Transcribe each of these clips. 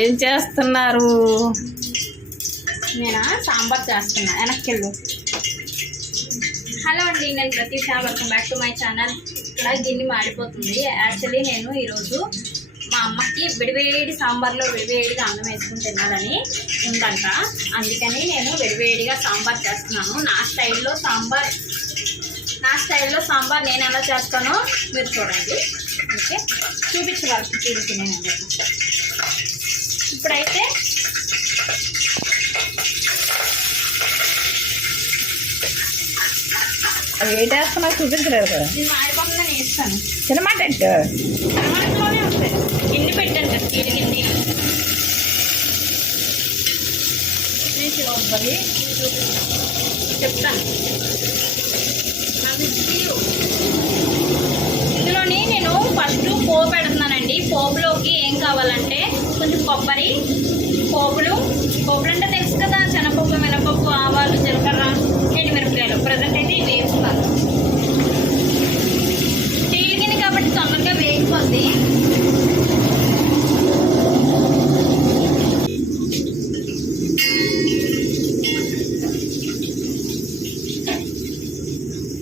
ఏం చేస్తున్నారు? నేనా? సాంబార్ చేస్తున్నా. వెనక్కి వెళ్ళు హలో అండి నేను Pratisha. Welcome back to my channel. ఇక్కడ గిన్నె మాడిపోతుంది. యాక్చువల్లీ నేను ఈరోజు మా అమ్మకి విడివేడి సాంబార్లో విడివేడిగా అన్నం వేసుకుని తినాలని ఉందంట. అందుకని నేను విడివేడిగా సాంబార్ చేస్తున్నాను. నా స్టైల్లో సాంబార్ నా స్టైల్లో సాంబార్ నేను ఎలా చేస్తానో మీరు చూడండి. ఓకే? చూపించవలసి చూపించినానండి ఇప్పుడైతే అవి ఏంటేస్తున్నారు చూపించలేదు కదా. నేను మాడిపోతుందని వేస్తాను. సినిమా టెంట్ టమాటాలోనే ఉంటాయి. గిన్నె పెట్టాను కదా తీసి కొబ్బరి చెప్తాను. ఇందులోని నేను ఫస్ట్ పోపు పెడుతున్నానండి. పోపులోకి ఏం కావాలంటే కొంచెం కొబ్బరి పోపులు. పోపులు అంటే తెలుసు కదా శనగపప్పు మినపప్పు ఆవాలు జీలకర్ర ఎండుమిరపకాయలు. ప్రజెంట్ అయితే ఇవి వేస్తున్నాను స్టీల్ కాబట్టి తొందరగా వేగిపోద్ది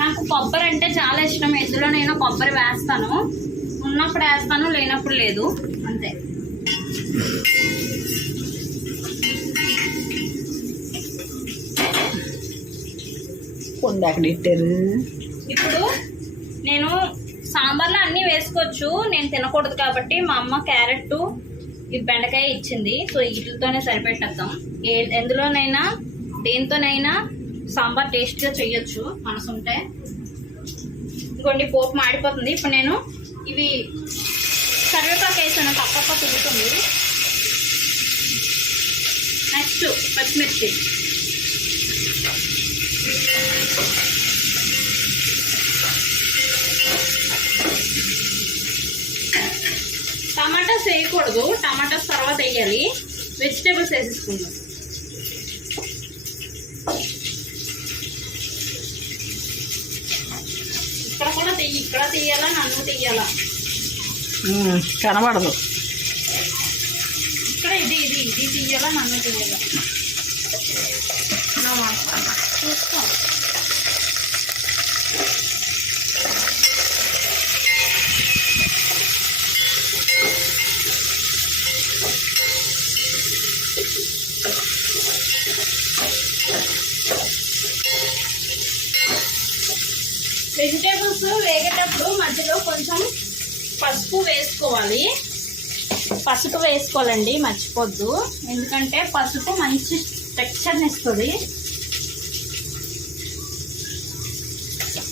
నాకు కొబ్బరి అంటే చాలా ఇష్టం. ఎందులో నేను కొబ్బరి వేస్తాను. ఉన్నప్పుడు వేస్తాను లేనప్పుడు లేదు. అంతే. ఇట్టారు ఇప్పుడు నేను సాంబార్లో అన్నీ వేసుకోవచ్చు. నేను తినకూడదు కాబట్టి మా అమ్మ క్యారెట్ ఈ బెండకాయ ఇచ్చింది. సో వీటితోనే సరిపెట్టేద్దాం. ఏ ఎందులోనైనా దేంతోనైనా సాంబార్ టేస్ట్గా చేయొచ్చు. మనసు ఇదిగోండి పోపు మాడిపోతుంది. ఇప్పుడు నేను ఇవి కరివేపాకు వేసాను తప్పక తిరుగుతుంది నెక్స్ట్ పచ్చిమిర్చి. టమాటాస్ వేయకూడదు. టమాటాస్ తర్వాత వేయాలి. వెజిటేబుల్స్ వేసేసుకుందాం ఇక్కడ కూడా తీయి ఇక్కడ తీయాలా నన్ను తీయాలా? కనబడదు. ఇక్కడ ఇది ఇది ఇది తీయాలా నన్ను తీయాలా? నమ్మా. చూస్తాం వెజిటేబుల్స్ వేగేటప్పుడు మధ్యలో కొంచెం పసుపు వేసుకోవాలి పసుపు వేసుకోవాలండి మర్చిపోద్దు. ఎందుకంటే పసుపు మంచి టెక్స్చర్ని ఇస్తుంది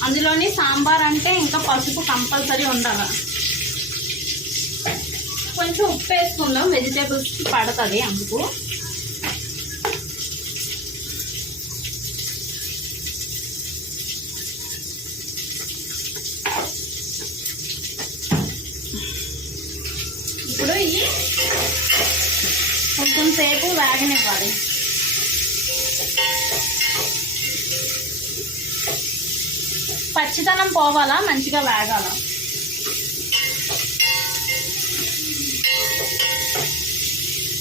అందులోని సాంబార్ అంటే ఇంకా పసుపు కంపల్సరీ ఉండాలి. కొంచెం ఉప్పు వేసుకుందాం వెజిటేబుల్స్కి పడుతుంది అందుకు ఇప్పుడు ఇవి కొంచెం సేపు వేగనివ్వాలి. పచ్చితనం పోవాలా? మంచిగా వేగాల?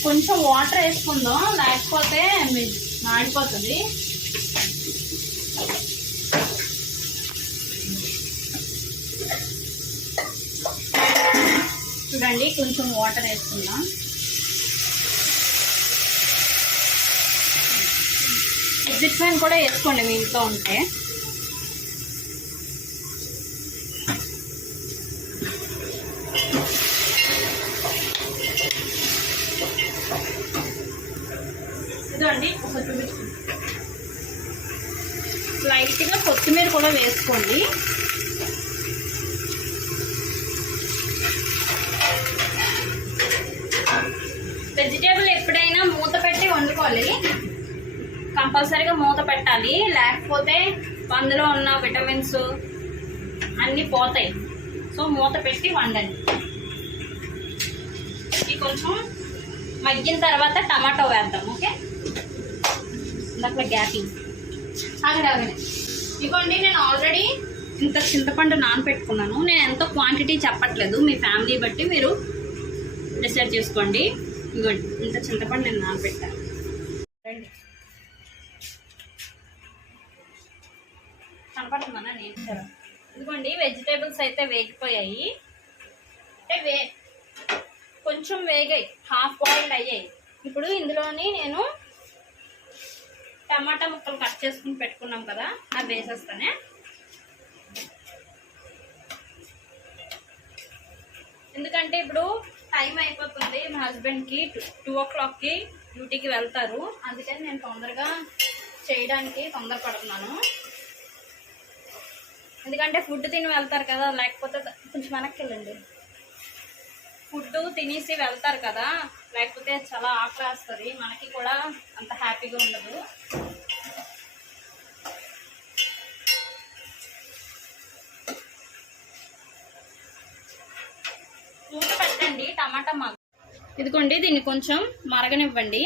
కొంచెం వాటర్ వేసుకుందాం. లేకపోతే మీ- మాడిపోతుంది చూడండి కొంచెం వాటర్ వేసుకుందాం. ఎగ్జిట్ ఫ్యాన్ కూడా వేసుకోండి మీ ఇంట్లో ఉంటే. ఇదండి ఒకసారి చూపించండి లైట్గా కొత్తిమీర కూడా వేసుకోండి వెజిటేబుల్ ఎప్పుడైనా మూత పెట్టి వండుకోవాలి కంపల్సరీగా మూత పెట్టాలి. లేకపోతే అందులో ఉన్న విటమిన్స్ అన్నీ పోతాయి. సో మూత పెట్టి వండండి. ఇది కొంచెం మగ్గిన తర్వాత టమాటో వేద్దాం ఓకే? ఇందాక గ్యాపింగ్. ఆగండి ఆగండి. ఇదిగోండి నేను ఆల్రెడీ ఇంత చింతపండు నానపెట్టుకున్నాను. నేను ఎంతో క్వాంటిటీ చెప్పట్లేదు. మీ ఫ్యామిలీ బట్టి మీరు డిసైడ్ చేసుకోండి. ఇదిగోండి ఇంత చింతపండు నేను నానపెట్టాను. అయితే వేగిపోయాయి. అంటే వే కొంచెం వేగాయి. హాఫ్ బాయిల్డ్ అయ్యాయి. ఇప్పుడు ఇందులోని నేను టమాటా ముక్కలు కట్ చేసుకుని పెట్టుకున్నాం కదా అవి వేసేస్తానే. ఎందుకంటే ఇప్పుడు టైం అయిపోతుంది మా హస్బెండ్కి టూ ఓ క్లాక్కి డ్యూటీకి వెళ్తారు. అందుకని నేను తొందరగా చేయడానికి తొందరపడుతున్నాను. ఎందుకంటే ఫుడ్ తిని వెళ్తారు కదా లేకపోతే కొంచెం వెనక్కి వెళ్ళండి. ఫుడ్ తినేసి వెళ్తారు కదా లేకపోతే చాలా ఆకలి వస్తుంది మనకి కూడా అంత హ్యాపీగా ఉండదు. మూత పెట్టండి టమాటా మగ్గ ఇదిగోండి దీన్ని కొంచెం మరగనివ్వండి.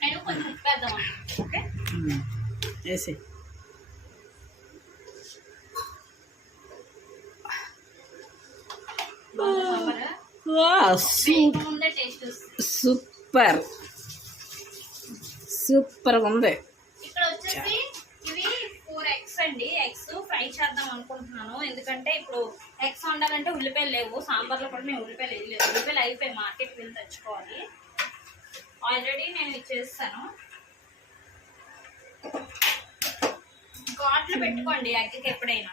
నేను కొంచెం ఉప్పు వేద్దాం ఓకే? వేసి సూపర్. సూపర్ ఉంది. ఇక్కడ వచ్చేసి ఇవి ఫోర్ ఎగ్స్ అండి. ఎగ్స్ ఫ్రై చేద్దాం అనుకుంటున్నాను. ఎందుకంటే ఇప్పుడు ఎగ్స్ వండాలంటే ఉల్లిపాయలు లేవు. సాంబార్లో కూడా మేము ఉల్లిపాయలు వేయలేదు ఉల్లిపాయలు అయిపోయి మార్కెట్కి వెళ్ళి తెచ్చుకోవాలి. ఆల్రెడీ నేను ఇచ్చేస్తాను ఘాట్లు పెట్టుకోండి ఎగ్కి ఎప్పుడైనా.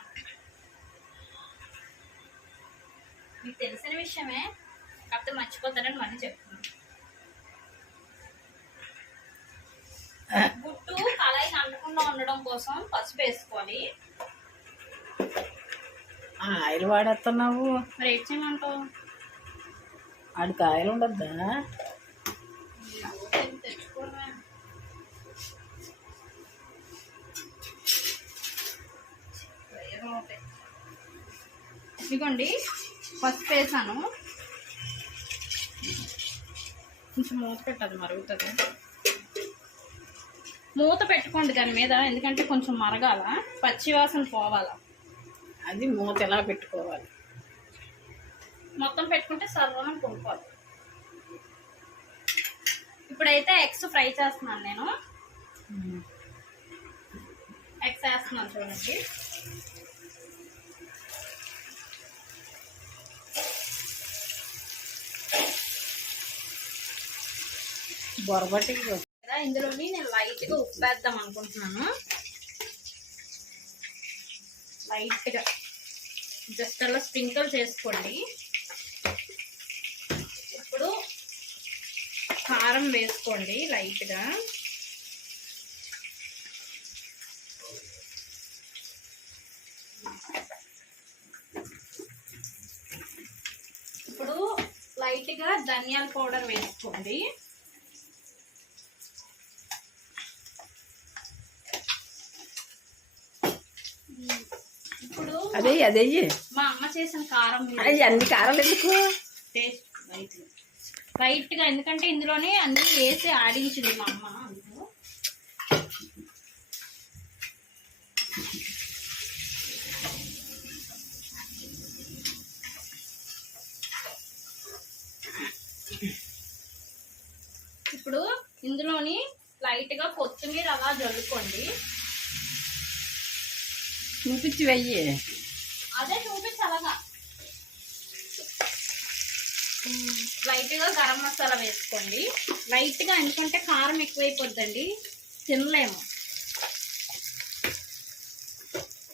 మీకు తెలిసిన విషయమే కాకపోతే మర్చిపోతారని మళ్ళీ చెప్తున్నాను. గుట్టు కళాయి అంటకుండా ఉండడం కోసం పసుపు వేసుకోవాలి. ఆయిల్ వాడేస్తున్నావు మరి ఏం చేయమంటావు ఆడికి ఆయిల్ ఉండద్దా? ఇదిగోండి పసుపు వేసాను. కొంచెం మూత పెట్టదు మరుగుతుంది. మూత పెట్టుకోండి దాని మీద ఎందుకంటే కొంచెం మరగాల పచ్చి వాసన పోవాలా. అది మూత ఎలా పెట్టుకోవాలి? మొత్తం పెట్టుకుంటే సర్వం కొనుక్కోవాలి ఇప్పుడైతే ఎగ్స్ ఫ్రై చేస్తున్నాను నేను. ఎగ్స్ వేస్తున్నాను చూడండి. బొరబట్టి కదా ఇందులోని నేను లైట్గా ఉప్పు వేద్దాం అనుకుంటున్నాను. లైట్గా. జస్ట్ అలా స్ప్రింకిల్ చేసుకోండి. ఇప్పుడు కారం వేసుకోండి లైట్గా. ఇప్పుడు లైట్గా ధనియాల పౌడర్ వేసుకోండి. అదే అదే మా అమ్మ చేసిన కారం అవి అన్ని కారాలు ఎందుకు? టేస్ట్ లైట్గా ఎందుకంటే ఇందులోనే అన్ని వేసి ఆడించింది మా అమ్మ ఇప్పుడు ఇందులోని లైట్గా కొత్తిమీర అలా జల్లుకోండి. చూపించి వెయ్యి. అదే చూపించి అలాగా. లైట్గా గరం మసాలా వేసుకోండి. లైట్గా ఎందుకంటే కారం ఎక్కువైపోద్దండి. తినలేము.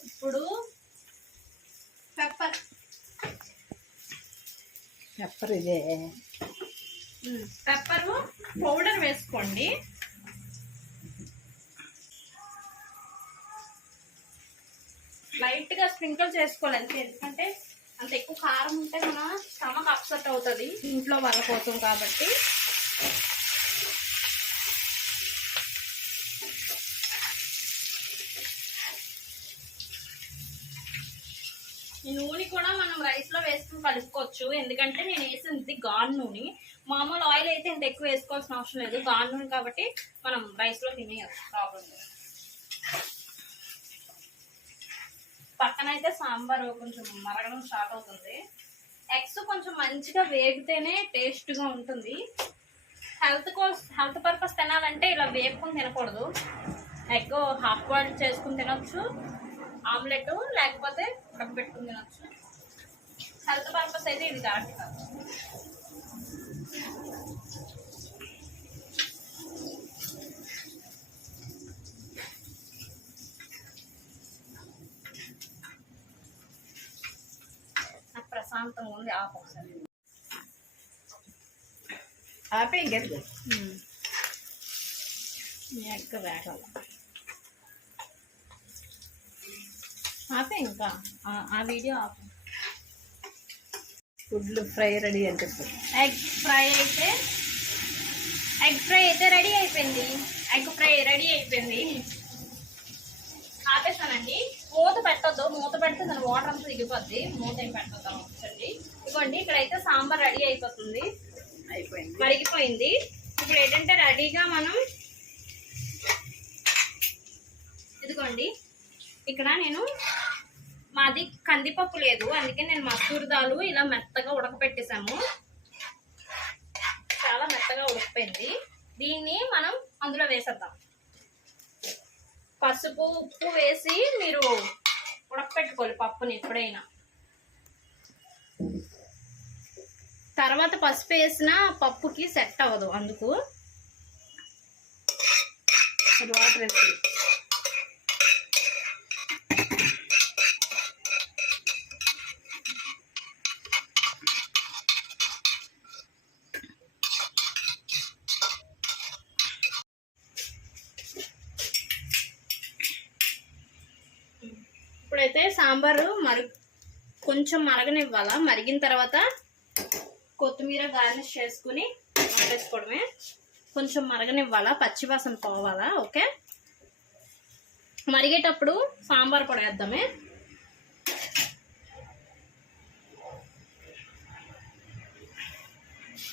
ఇప్పుడు పెప్పర్. పెప్పర్ ఇదే. పెప్పర్ పౌడర్ వేసుకోండి. లైట్గా స్ప్రింకిల్ చేసుకోవాలి అంతే. ఎందుకంటే అంత ఎక్కువ కారం ఉంటే మన స్టమక్ అప్సెట్ అవుతుంది. ఇంట్లో వాళ్ళ కాబట్టి. ఈ నూనె కూడా మనం రైస్లో వేసుకుని కలుపుకోవచ్చు. ఎందుకంటే నేను వేసింది గాన్ నూనె. మామూలు ఆయిల్ అయితే ఇంత ఎక్కువ వేసుకోవాల్సిన అవసరం లేదు. గాన్ నూనె కాబట్టి మనం రైస్లో తినేయచ్చు. ప్రాబ్లం లేదు. పక్కన అయితే సాంబార్ కొంచెం మరగడం స్టార్ట్ అవుతుంది. ఎగ్స్ కొంచెం మంచిగా వేగితేనే టేస్ట్గా ఉంటుంది. హెల్త్ కోసం హెల్త్ పర్పస్ తినాలంటే ఇలా వేపుకొని తినకూడదు. ఎగ్ హాఫ్ బాయిల్ చేసుకుని తినొచ్చు. ఆమ్లెట్ లేకపోతే ఉడకబెట్టుకుని తినొచ్చు. హెల్త్ పర్పస్ అయితే ఇది కరెక్ట్ కాదు. ప్రశాంతంగా ఉంది ఆపు ఒకసారి ఆపే గట్టి ఎక్క వేగాల ఆపే ఇంకా? ఆ- వీడియో ఆపు గుడ్లు ఫ్రై రెడీ అని చెప్పు. ఎగ్ ఫ్రై అయితే ఎగ్ ఫ్రై అయితే రెడీ అయిపోయింది. ఎగ్ ఫ్రై రెడీ అయిపోయింది. ఆపేసానండి మూత పెట్టొద్దు మూత పెడితే దాని వాటర్ అంతా దిగిపోద్ది. మూత ఏం పెట్టొద్దాం వచ్చండి ఇదిగోండి ఇక్కడైతే సాంబార్ రెడీ అయిపోతుంది. అయిపోయింది. మరిగిపోయింది. ఇప్పుడు ఏంటంటే రెడీగా మనం ఇదిగోండి ఇక్కడ నేను మాది కందిపప్పు లేదు. అందుకే నేను మసూర్ దాలు ఇలా మెత్తగా ఉడకపెట్టేసాము చాలా మెత్తగా ఉడికిపోయింది. దీన్ని మనం అందులో వేసేద్దాం. పసుపు ఉప్పు వేసి మీరు ఉడకపెట్టుకోవాలి పప్పుని ఎప్పుడైనా. తర్వాత పసుపు వేసిన పప్పుకి సెట్ అవ్వదు అందుకు. వాటర్ వేసి ఇప్పుడైతే సాంబారు మరి కొంచెం మరగనివ్వాలా? మరిగిన తర్వాత కొత్తిమీర గార్నిష్ చేసుకుని వేసుకోవడమే కొంచెం మరగనివ్వాలా? పచ్చివాసన పోవాలా? ఓకే? మరిగేటప్పుడు సాంబార్ కూడా వేద్దామే.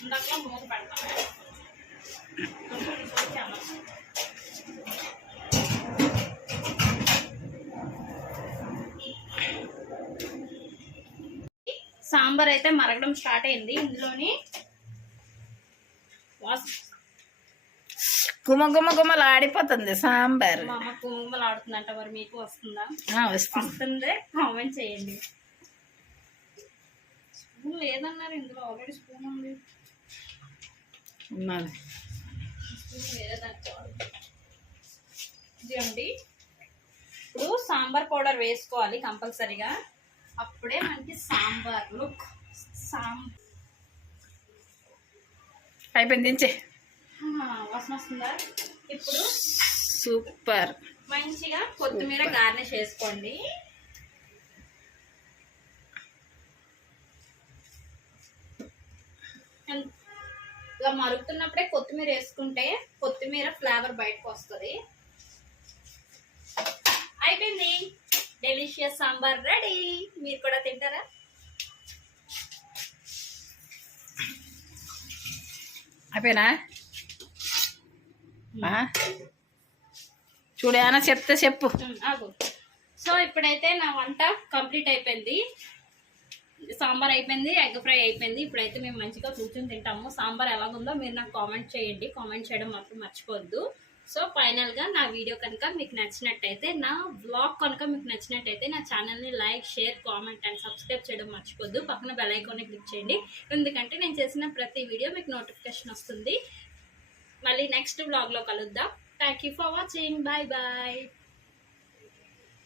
ఇందాక మూత పెడతామే కొంచెం తీసుకొచ్చి అన్నం. సాంబార్ అయితే మరగడం స్టార్ట్ అయింది. ఇందులోని గుమ గుమ గుమలు ఆడిపోతుంది సాంబార్. మా అమ్మ ఆడుతుందంట మరి మీకు వస్తుందా? వస్తుంది. కామెంట్ చేయండి. స్పూన్ లేదన్నారు ఇందులో. ఆల్రెడీ స్పూన్ ఉంది. ఉన్నది. వాడు. ఇదిగోండి ఇప్పుడు సాంబార్ పౌడర్ వేసుకోవాలి కంపల్సరీగా. అప్పుడే మనకి సాంబార్ లుక్. సాం అయిపోయింది దించే. వాసన వస్తుందా? ఇప్పుడు సూపర్. మంచిగా కొత్తిమీర గార్నిష్ చేసుకోండి. ఇలా మరుగుతున్నప్పుడే కొత్తిమీర వేసుకుంటే కొత్తిమీర ఫ్లేవర్ బయటకు వస్తుంది. అయిపోయింది. Delicious sambar ready. మీరు కూడా తింటారా? అయిపోయినా? ఆ? చూడు ఏమైనా చెప్తే చెప్పు. సో ఇప్పుడైతే నా వంట కంప్లీట్ అయిపోయింది. సాంబార్ అయిపోయింది ఎగ్ ఫ్రై అయిపోయింది. ఇప్పుడైతే మేము మంచిగా కూర్చొని తింటాము. సాంబార్ ఎలాగుందో మీరు నాకు కామెంట్ చేయండి. కామెంట్ చేయడం మాత్రం మర్చిపోవద్దు. సో ఫైనల్గా నా వీడియో కనుక మీకు నచ్చినట్టయితే నా బ్లాగ్ కనుక మీకు నచ్చినట్టయితే నా ఛానల్ని like share comment and subscribe చేయడం మర్చిపోద్దు. పక్కన బెల్ ఐకాన్ని క్లిక్ చేయండి. ఎందుకంటే నేను చేసిన ప్రతి వీడియో మీకు నోటిఫికేషన్ వస్తుంది. మళ్ళీ నెక్స్ట్ బ్లాగ్లో కలుద్దాం. Thank you for watching bye bye